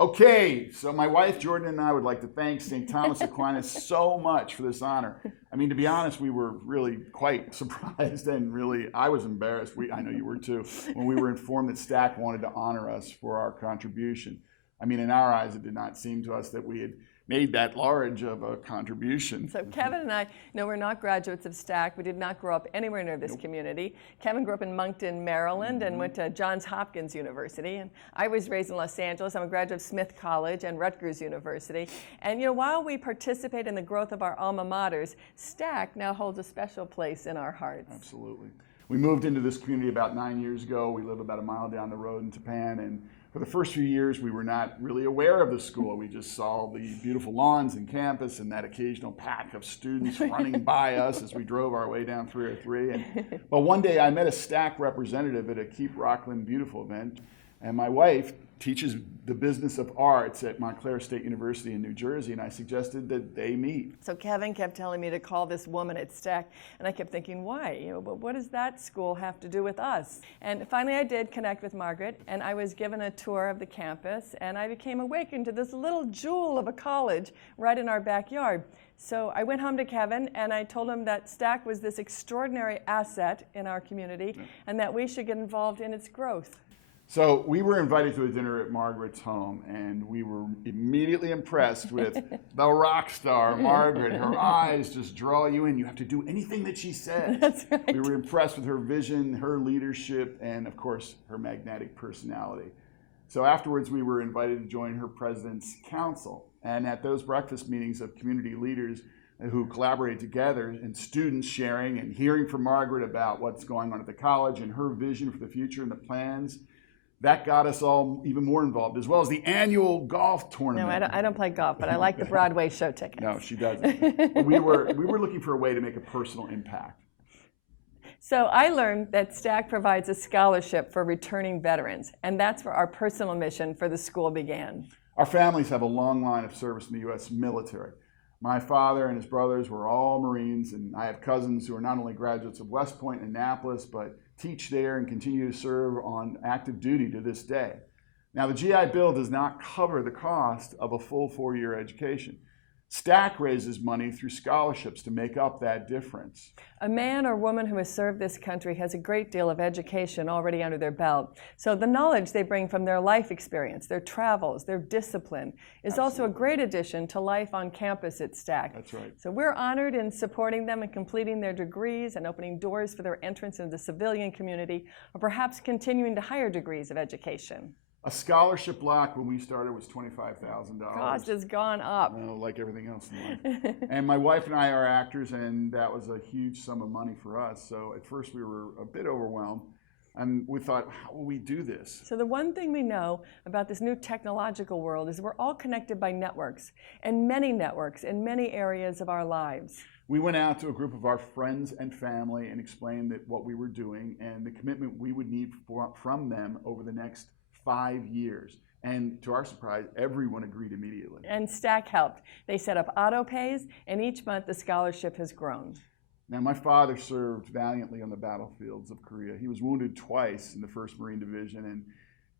Okay, so my wife Jordan and I would like to thank St. Thomas Aquinas so much for this honor. I mean, to be honest, we were really quite surprised, and really, I was embarrassed. I know you were too, when we were informed that STAC wanted to honor us for our contribution. I mean, in our eyes, it did not seem to us that we had made that large of a contribution. So Kevin and I, no, we're not graduates of STAC. We did not grow up anywhere near this community. Kevin grew up in Moncton, Maryland, and went to Johns Hopkins University. And I was raised in Los Angeles. I'm a graduate of Smith College and Rutgers University. And while we participate in the growth of our alma maters, STAC now holds a special place in our hearts. Absolutely. We moved into this community about 9 years ago. We live about a mile down the road in Tapan, and for the first few years, we were not really aware of the school. We just saw the beautiful lawns and campus and that occasional pack of students running by us as we drove our way down 303. But one day I met a STAC representative at a Keep Rockland Beautiful event, and my wife teaches the business of arts at Montclair State University in New Jersey, and I suggested that they meet. So Kevin kept telling me to call this woman at STAC, and I kept thinking, why? But what does that school have to do with us? And finally I did connect with Margaret, and I was given a tour of the campus, and I became awakened to this little jewel of a college right in our backyard. So I went home to Kevin, and I told him that STAC was this extraordinary asset in our community, and that we should get involved in its growth. So we were invited to a dinner at Margaret's home, and we were immediately impressed with the rock star, Margaret. Her eyes just draw you in. You have to do anything that she says. That's right. We were impressed with her vision, her leadership, and of course, her magnetic personality. So afterwards, we were invited to join her president's council. And at those breakfast meetings of community leaders who collaborated together, and students sharing and hearing from Margaret about what's going on at the college and her vision for the future and the plans, that got us all even more involved, as well as the annual golf tournament. No, I don't play golf, but I like the Broadway show tickets. No, she doesn't. But we were looking for a way to make a personal impact. So I learned that STAC provides a scholarship for returning veterans, and that's where our personal mission for the school began. Our families have a long line of service in the U.S. military. My father and his brothers were all Marines, and I have cousins who are not only graduates of West Point and Annapolis, but teach there and continue to serve on active duty to this day. Now, the GI Bill does not cover the cost of a full 4-year education. STAC raises money through scholarships to make up that difference. A man or woman who has served this country has a great deal of education already under their belt. So the knowledge they bring from their life experience, their travels, their discipline is also a great addition to life on campus at STAC. That's right. So we're honored in supporting them in completing their degrees and opening doors for their entrance into the civilian community, or perhaps continuing to higher degrees of education. A scholarship block when we started was $25,000. Cost has gone up. Well, like everything else in life. And my wife and I are actors, and that was a huge sum of money for us. So at first we were a bit overwhelmed, and we thought, how will we do this? So the one thing we know about this new technological world is we're all connected by networks in many areas of our lives. We went out to a group of our friends and family and explained that what we were doing and the commitment we would need from them over the next 5 years. And to our surprise, everyone agreed immediately. And STAC helped. They set up auto pays, and each month the scholarship has grown. Now, my father served valiantly on the battlefields of Korea. He was wounded twice in the 1st Marine Division, and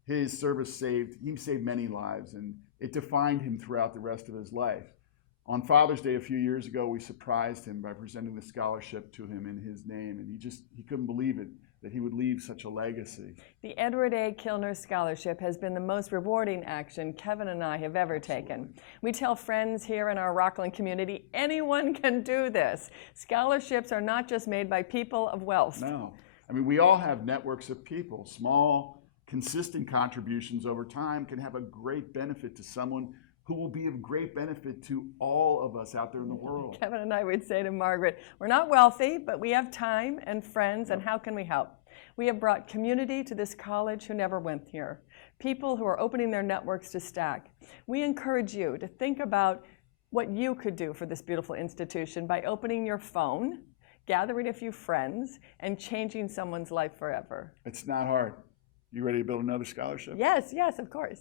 his service saved many lives, and it defined him throughout the rest of his life. On Father's Day a few years ago, we surprised him by presenting the scholarship to him in his name, and he couldn't believe it, that he would leave such a legacy. The Edward A. Kilner Scholarship has been the most rewarding action Kevin and I have ever taken. We tell friends here in our Rockland community, anyone can do this. Scholarships are not just made by people of wealth. No. I mean, we all have networks of people. Small, consistent contributions over time can have a great benefit to someone who will be of great benefit to all of us out there in the world. Kevin and I would say to Margaret, we're not wealthy, but we have time and friends, and how can we help? We have brought community to this college who never went here, people who are opening their networks to STAC. We encourage you to think about what you could do for this beautiful institution by opening your phone, gathering a few friends, and changing someone's life forever. It's not hard. You ready to build another scholarship? Yes, of course.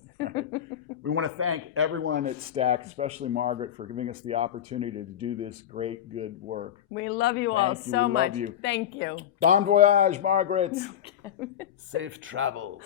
We want to thank everyone at STAC, especially Margaret, for giving us the opportunity to do this great, good work. We love you all so much. Thank you. Bon voyage, Margaret. Safe travels.